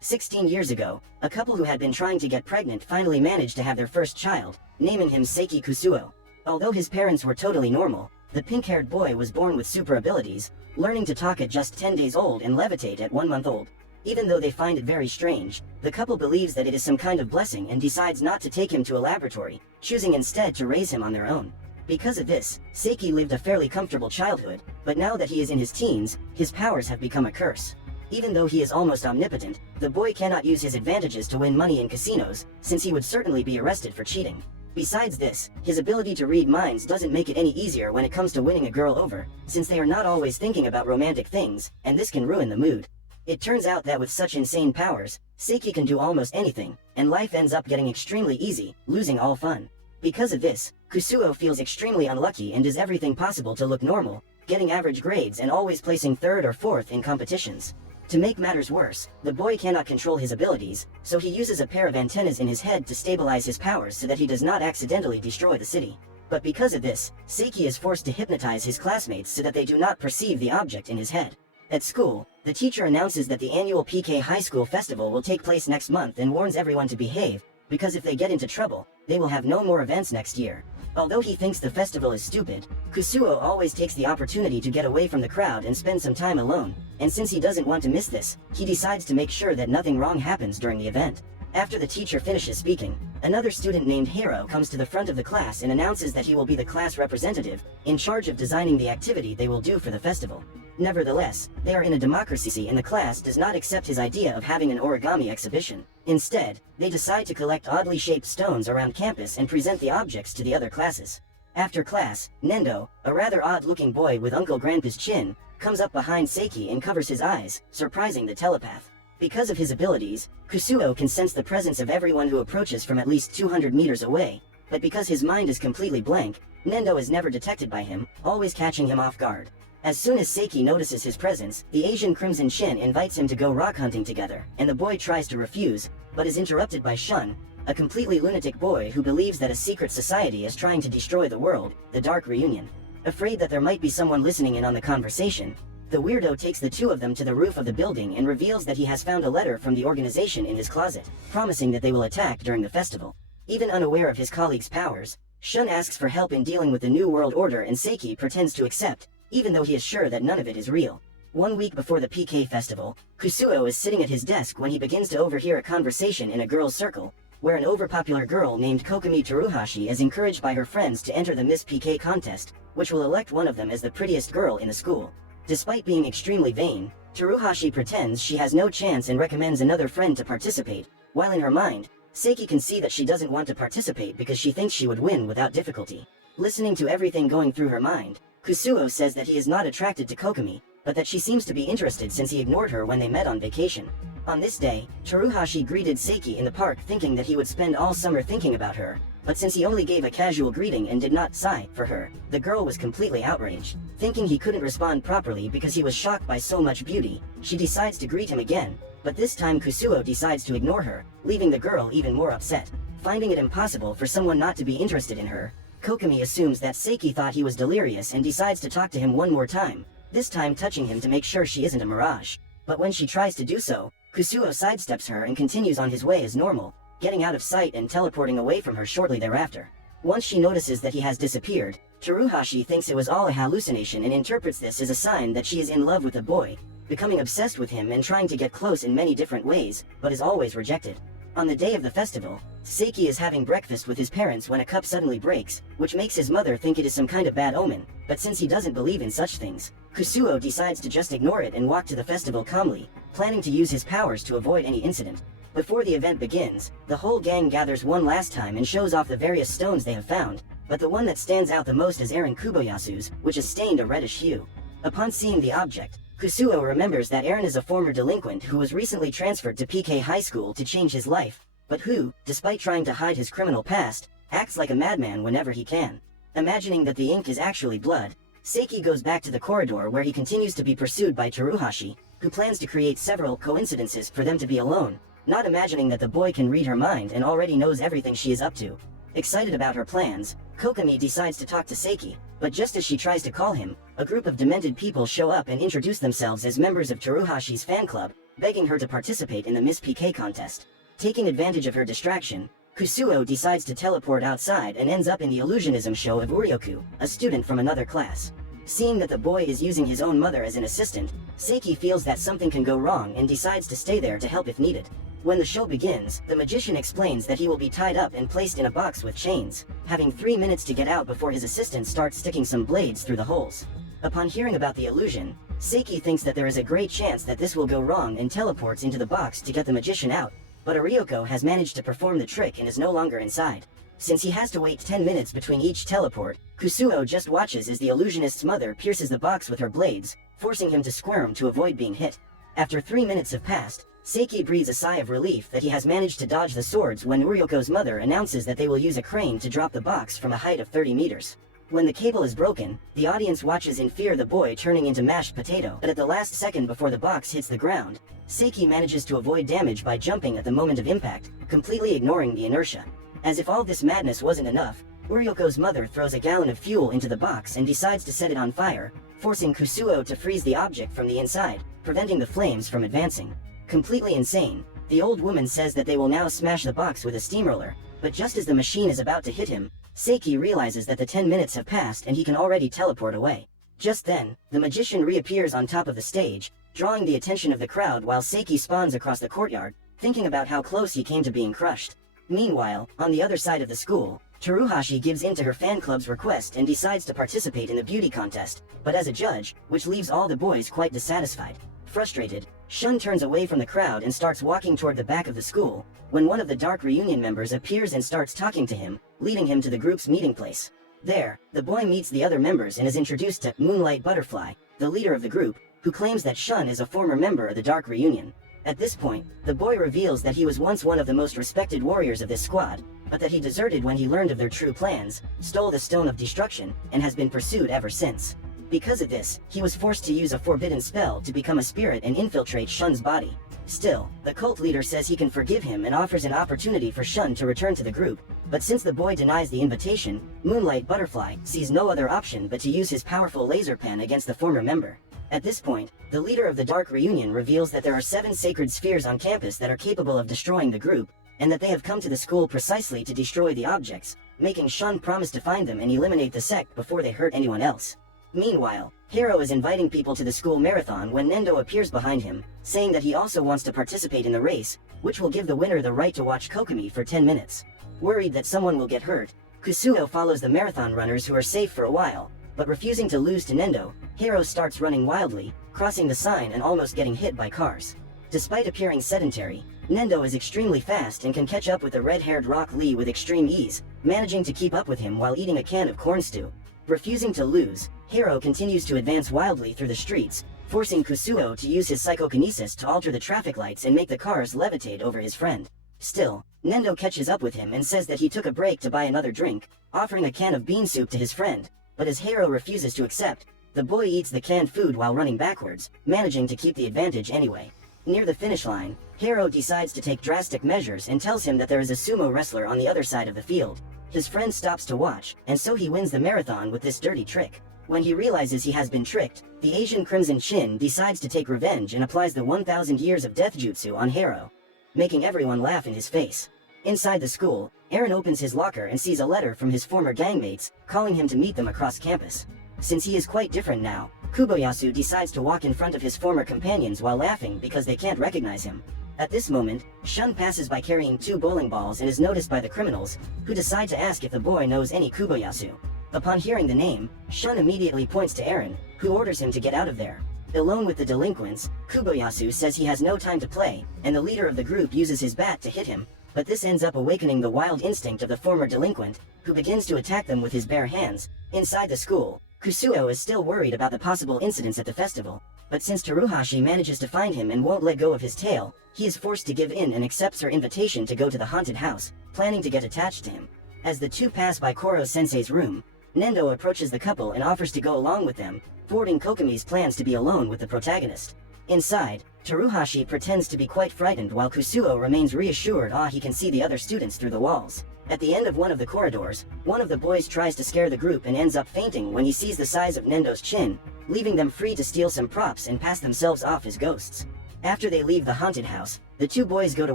16 years ago, a couple who had been trying to get pregnant finally managed to have their first child, naming him Seiki Kusuo. Although his parents were totally normal, the pink-haired boy was born with super abilities, learning to talk at just 10 days old and levitate at 1 month old. Even though they find it very strange, the couple believes that it is some kind of blessing and decides not to take him to a laboratory, choosing instead to raise him on their own. Because of this, Seiki lived a fairly comfortable childhood, but now that he is in his teens, his powers have become a curse. Even though he is almost omnipotent, the boy cannot use his advantages to win money in casinos, since he would certainly be arrested for cheating. Besides this, his ability to read minds doesn't make it any easier when it comes to winning a girl over, since they are not always thinking about romantic things, and this can ruin the mood. It turns out that with such insane powers, Seiki can do almost anything, and life ends up getting extremely easy, losing all fun. Because of this, Kusuo feels extremely unlucky and does everything possible to look normal, getting average grades and always placing 3rd or 4th in competitions. To make matters worse, the boy cannot control his abilities, so he uses a pair of antennas in his head to stabilize his powers so that he does not accidentally destroy the city. But because of this, Seiki is forced to hypnotize his classmates so that they do not perceive the object in his head. At school, the teacher announces that the annual PK High School Festival will take place next month and warns everyone to behave, because if they get into trouble, they will have no more events next year. Although he thinks the festival is stupid, Kusuo always takes the opportunity to get away from the crowd and spend some time alone, and since he doesn't want to miss this, he decides to make sure that nothing wrong happens during the event. After the teacher finishes speaking, another student named Hiro comes to the front of the class and announces that he will be the class representative, in charge of designing the activity they will do for the festival. Nevertheless, they are in a democracy and the class does not accept his idea of having an origami exhibition. Instead, they decide to collect oddly shaped stones around campus and present the objects to the other classes. After class, Nendo, a rather odd-looking boy with Uncle Grandpa's chin, comes up behind Seiki and covers his eyes, surprising the telepath. Because of his abilities, Kusuo can sense the presence of everyone who approaches from at least 200 meters away, but because his mind is completely blank, Nendo is never detected by him, always catching him off guard. As soon as Seiki notices his presence, the Asian Crimson Chin invites him to go rock hunting together, and the boy tries to refuse, but is interrupted by Shun, a completely lunatic boy who believes that a secret society is trying to destroy the world, the Dark Reunion. Afraid that there might be someone listening in on the conversation, the weirdo takes the two of them to the roof of the building and reveals that he has found a letter from the organization in his closet, promising that they will attack during the festival. Even unaware of his colleague's powers, Shun asks for help in dealing with the New World Order and Seiki pretends to accept, even though he is sure that none of it is real. 1 week before the PK festival, Kusuo is sitting at his desk when he begins to overhear a conversation in a girls' circle, where an overpopular girl named Kokumi Teruhashi is encouraged by her friends to enter the Miss PK contest, which will elect one of them as the prettiest girl in the school. Despite being extremely vain, Teruhashi pretends she has no chance and recommends another friend to participate, while in her mind, Seiki can see that she doesn't want to participate because she thinks she would win without difficulty. Listening to everything going through her mind, Kusuo says that he is not attracted to Kokumi, but that she seems to be interested since he ignored her when they met on vacation. On this day, Teruhashi greeted Seiki in the park thinking that he would spend all summer thinking about her, but since he only gave a casual greeting and did not sigh for her, the girl was completely outraged. Thinking he couldn't respond properly because he was shocked by so much beauty, she decides to greet him again, but this time Kusuo decides to ignore her, leaving the girl even more upset. Finding it impossible for someone not to be interested in her, Kokumi assumes that Seiki thought he was delirious and decides to talk to him one more time, this time touching him to make sure she isn't a mirage. But when she tries to do so, Kusuo sidesteps her and continues on his way as normal, getting out of sight and teleporting away from her shortly thereafter. Once she notices that he has disappeared, Teruhashi thinks it was all a hallucination and interprets this as a sign that she is in love with the boy, becoming obsessed with him and trying to get close in many different ways, but is always rejected. On the day of the festival, Seiki is having breakfast with his parents when a cup suddenly breaks, which makes his mother think it is some kind of bad omen, but since he doesn't believe in such things, Kusuo decides to just ignore it and walk to the festival calmly, planning to use his powers to avoid any incident. Before the event begins, the whole gang gathers one last time and shows off the various stones they have found, but the one that stands out the most is Eren Kuboyasu's, which is stained a reddish hue. Upon seeing the object, Kusuo remembers that Eren is a former delinquent who was recently transferred to PK High School to change his life, but who, despite trying to hide his criminal past, acts like a madman whenever he can. Imagining that the ink is actually blood, Seiki goes back to the corridor where he continues to be pursued by Teruhashi, who plans to create several coincidences for them to be alone, not imagining that the boy can read her mind and already knows everything she is up to. Excited about her plans, Kokumi decides to talk to Seiki, but just as she tries to call him, a group of demented people show up and introduce themselves as members of Teruhashi's fan club, begging her to participate in the Miss PK contest. Taking advantage of her distraction, Kusuo decides to teleport outside and ends up in the illusionism show of Urioku, a student from another class. Seeing that the boy is using his own mother as an assistant, Seiki feels that something can go wrong and decides to stay there to help if needed. When the show begins, the magician explains that he will be tied up and placed in a box with chains, having 3 minutes to get out before his assistant starts sticking some blades through the holes. Upon hearing about the illusion, Seiki thinks that there is a great chance that this will go wrong and teleports into the box to get the magician out, but Arioko has managed to perform the trick and is no longer inside. Since he has to wait 10 minutes between each teleport, Kusuo just watches as the illusionist's mother pierces the box with her blades, forcing him to squirm to avoid being hit. After 3 minutes have passed, Seiki breathes a sigh of relief that he has managed to dodge the swords when Urioko's mother announces that they will use a crane to drop the box from a height of 30 meters. When the cable is broken, the audience watches in fear the boy turning into mashed potato, but at the last second before the box hits the ground, Seiki manages to avoid damage by jumping at the moment of impact, completely ignoring the inertia. As if all this madness wasn't enough, Urioko's mother throws a gallon of fuel into the box and decides to set it on fire, forcing Kusuo to freeze the object from the inside, preventing the flames from advancing. Completely insane, the old woman says that they will now smash the box with a steamroller, but just as the machine is about to hit him, Seiki realizes that the 10 minutes have passed and he can already teleport away. Just then, the magician reappears on top of the stage, drawing the attention of the crowd while Seiki spawns across the courtyard, thinking about how close he came to being crushed. Meanwhile, on the other side of the school, Teruhashi gives in to her fan club's request and decides to participate in the beauty contest, but as a judge, which leaves all the boys quite dissatisfied. Frustrated, Shun turns away from the crowd and starts walking toward the back of the school, when one of the Dark Reunion members appears and starts talking to him, leading him to the group's meeting place. There, the boy meets the other members and is introduced to Moonlight Butterfly, the leader of the group, who claims that Shun is a former member of the Dark Reunion. At this point, the boy reveals that he was once one of the most respected warriors of this squad, but that he deserted when he learned of their true plans, stole the Stone of Destruction, and has been pursued ever since. Because of this, he was forced to use a forbidden spell to become a spirit and infiltrate Shun's body. Still, the cult leader says he can forgive him and offers an opportunity for Shun to return to the group, but since the boy denies the invitation, Moonlight Butterfly sees no other option but to use his powerful laser pen against the former member. At this point, the leader of the Dark Reunion reveals that there are 7 sacred spheres on campus that are capable of destroying the group, and that they have come to the school precisely to destroy the objects, making Shun promise to find them and eliminate the sect before they hurt anyone else. Meanwhile, Hiro is inviting people to the school marathon when Nendo appears behind him, saying that he also wants to participate in the race, which will give the winner the right to watch Kokomi for 10 minutes. Worried that someone will get hurt, Kusuo follows the marathon runners who are safe for a while, but refusing to lose to Nendo, Hiro starts running wildly, crossing the sign and almost getting hit by cars. Despite appearing sedentary, Nendo is extremely fast and can catch up with the red-haired Rock Lee with extreme ease, managing to keep up with him while eating a can of corn stew. Refusing to lose, Hiro continues to advance wildly through the streets, forcing Kusuo to use his psychokinesis to alter the traffic lights and make the cars levitate over his friend. Still, Nendo catches up with him and says that he took a break to buy another drink, offering a can of bean soup to his friend, but as Hiro refuses to accept, the boy eats the canned food while running backwards, managing to keep the advantage anyway. Near the finish line, Hiro decides to take drastic measures and tells him that there is a sumo wrestler on the other side of the field. His friend stops to watch, and so he wins the marathon with this dirty trick. When he realizes he has been tricked, the Asian Crimson Chin decides to take revenge and applies the 1000 years of death jutsu on Hiro, making everyone laugh in his face. Inside the school, Eren opens his locker and sees a letter from his former gangmates, calling him to meet them across campus. Since he is quite different now, Kuboyasu decides to walk in front of his former companions while laughing because they can't recognize him. At this moment, Shun passes by carrying 2 bowling balls and is noticed by the criminals, who decide to ask if the boy knows any Kuboyasu. Upon hearing the name, Shun immediately points to Eren, who orders him to get out of there. Alone with the delinquents, Kuboyasu says he has no time to play, and the leader of the group uses his bat to hit him, but this ends up awakening the wild instinct of the former delinquent, who begins to attack them with his bare hands. Inside the school, Kusuo is still worried about the possible incidents at the festival, but since Teruhashi manages to find him and won't let go of his tail, he is forced to give in and accepts her invitation to go to the haunted house, planning to get attached to him. As the two pass by Koro-sensei's room, Nendo approaches the couple and offers to go along with them, thwarting Kokomi's plans to be alone with the protagonist. Inside, Teruhashi pretends to be quite frightened while Kusuo remains reassured he can see the other students through the walls. At the end of one of the corridors, one of the boys tries to scare the group and ends up fainting when he sees the size of Nendo's chin, leaving them free to steal some props and pass themselves off as ghosts. After they leave the haunted house, the two boys go to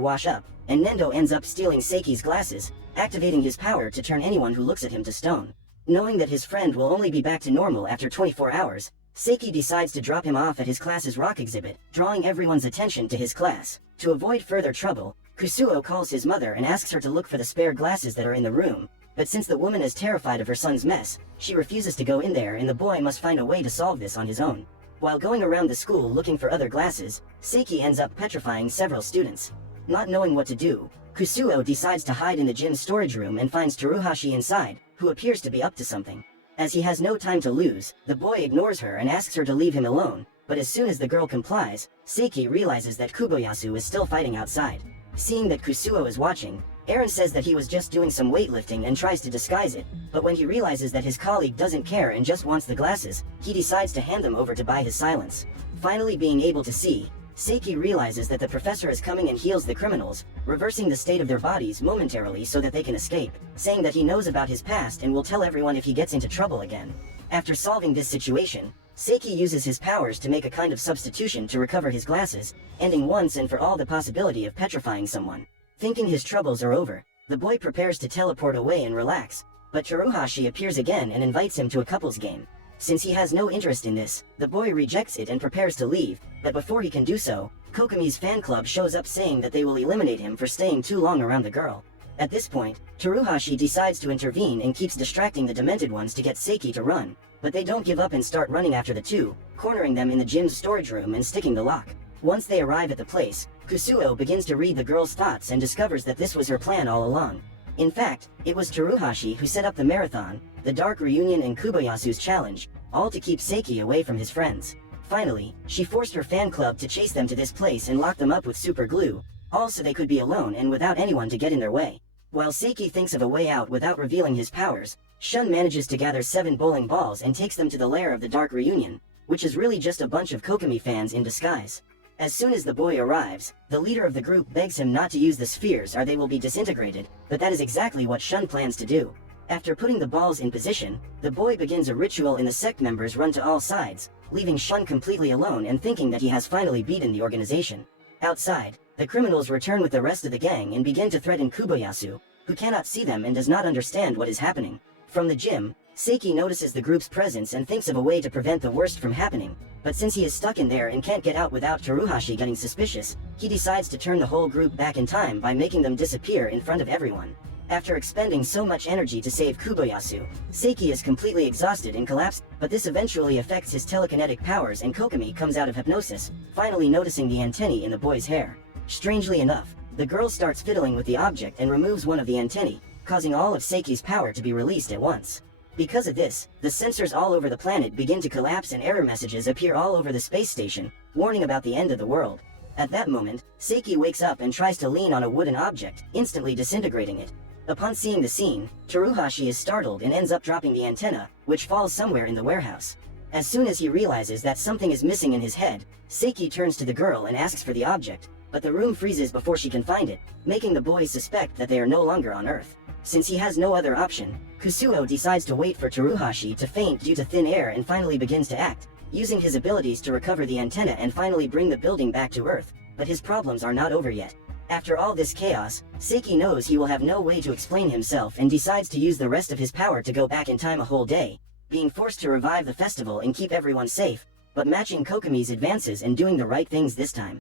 wash up, and Nendo ends up stealing Seiki's glasses, activating his power to turn anyone who looks at him to stone. Knowing that his friend will only be back to normal after 24 hours, Seiki decides to drop him off at his class's rock exhibit, drawing everyone's attention to his class. To avoid further trouble, Kusuo calls his mother and asks her to look for the spare glasses that are in the room, but since the woman is terrified of her son's mess, she refuses to go in there and the boy must find a way to solve this on his own. While going around the school looking for other glasses, Seiki ends up petrifying several students. Not knowing what to do, Kusuo decides to hide in the gym storage room and finds Teruhashi inside, who appears to be up to something. As he has no time to lose, the boy ignores her and asks her to leave him alone, but as soon as the girl complies, Seiki realizes that Kuboyasu is still fighting outside. Seeing that Kusuo is watching, Eren says that he was just doing some weightlifting and tries to disguise it, but when he realizes that his colleague doesn't care and just wants the glasses, he decides to hand them over to buy his silence. Finally being able to see, Seiki realizes that the professor is coming and heals the criminals, reversing the state of their bodies momentarily so that they can escape, saying that he knows about his past and will tell everyone if he gets into trouble again. After solving this situation, Seiki uses his powers to make a kind of substitution to recover his glasses, ending once and for all the possibility of petrifying someone. Thinking his troubles are over, the boy prepares to teleport away and relax, but Teruhashi appears again and invites him to a couples game. Since he has no interest in this, the boy rejects it and prepares to leave, but before he can do so, Kokomi's fan club shows up saying that they will eliminate him for staying too long around the girl. At this point, Teruhashi decides to intervene and keeps distracting the demented ones to get Seiki to run, but they don't give up and start running after the two, cornering them in the gym's storage room and sticking the lock. Once they arrive at the place, Kusuo begins to read the girl's thoughts and discovers that this was her plan all along. In fact, it was Teruhashi who set up the marathon, the Dark Reunion and Kuboyasu's challenge, all to keep Seiki away from his friends. Finally, she forced her fan club to chase them to this place and lock them up with super glue, all so they could be alone and without anyone to get in their way. While Seiki thinks of a way out without revealing his powers, Shun manages to gather 7 bowling balls and takes them to the lair of the Dark Reunion, which is really just a bunch of Kokomi fans in disguise. As soon as the boy arrives, the leader of the group begs him not to use the spheres or they will be disintegrated, but that is exactly what Shun plans to do. After putting the balls in position, the boy begins a ritual and the sect members run to all sides, leaving Shun completely alone and thinking that he has finally beaten the organization. Outside, the criminals return with the rest of the gang and begin to threaten Kuboyasu, who cannot see them and does not understand what is happening. From the gym, Seiki notices the group's presence and thinks of a way to prevent the worst from happening, but since he is stuck in there and can't get out without Teruhashi getting suspicious, he decides to turn the whole group back in time by making them disappear in front of everyone. After expending so much energy to save Kuboyasu, Seiki is completely exhausted and collapses, but this eventually affects his telekinetic powers and Kokomi comes out of hypnosis, finally noticing the antennae in the boy's hair. Strangely enough, the girl starts fiddling with the object and removes one of the antennae, causing all of Seiki's power to be released at once. Because of this, the sensors all over the planet begin to collapse and error messages appear all over the space station, warning about the end of the world. At that moment, Seiki wakes up and tries to lean on a wooden object, instantly disintegrating it. Upon seeing the scene, Teruhashi is startled and ends up dropping the antenna, which falls somewhere in the warehouse. As soon as he realizes that something is missing in his head, Seiki turns to the girl and asks for the object, but the room freezes before she can find it, making the boys suspect that they are no longer on Earth. Since he has no other option, Kusuo decides to wait for Teruhashi to faint due to thin air and finally begins to act, using his abilities to recover the antenna and finally bring the building back to Earth, but his problems are not over yet. After all this chaos, Seiki knows he will have no way to explain himself and decides to use the rest of his power to go back in time a whole day, being forced to revive the festival and keep everyone safe, but matching Kokomi's advances and doing the right things this time.